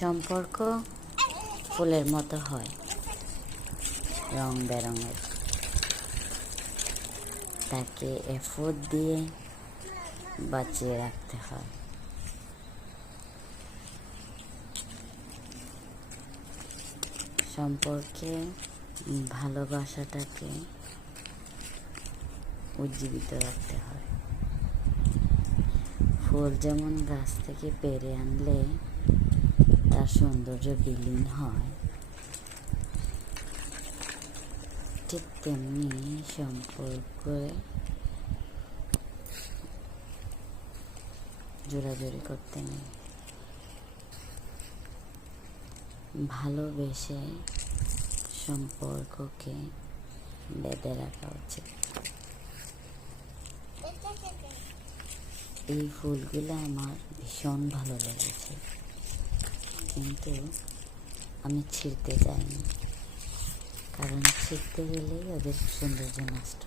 সম্পর্ক ফুলের মতো হয়, রং বেরঙের। তাকে এফোর্ট দিয়ে বাঁচিয়ে রাখতে হয়। সম্পর্কে ভালোবাসাটাকে উজ্জীবিত রাখতে হয়। ফুল যেমন গাছ থেকে পেড়ে আনলে তার সৌন্দর্য বিলীন হয়, ঠিক তেমনি সম্পর্কে জোড়াজুড়ি করতে নেই। ভালোবেসে সম্পর্ককে বেঁধে রাখা উচিত। এই ফুলগুলো আমার ভীষণ ভালো লেগেছে, কিন্তু আমি ছিঁড়তে চাইনি, কারণ ছিঁড়তে গেলেই ওদের সৌন্দর্য নষ্ট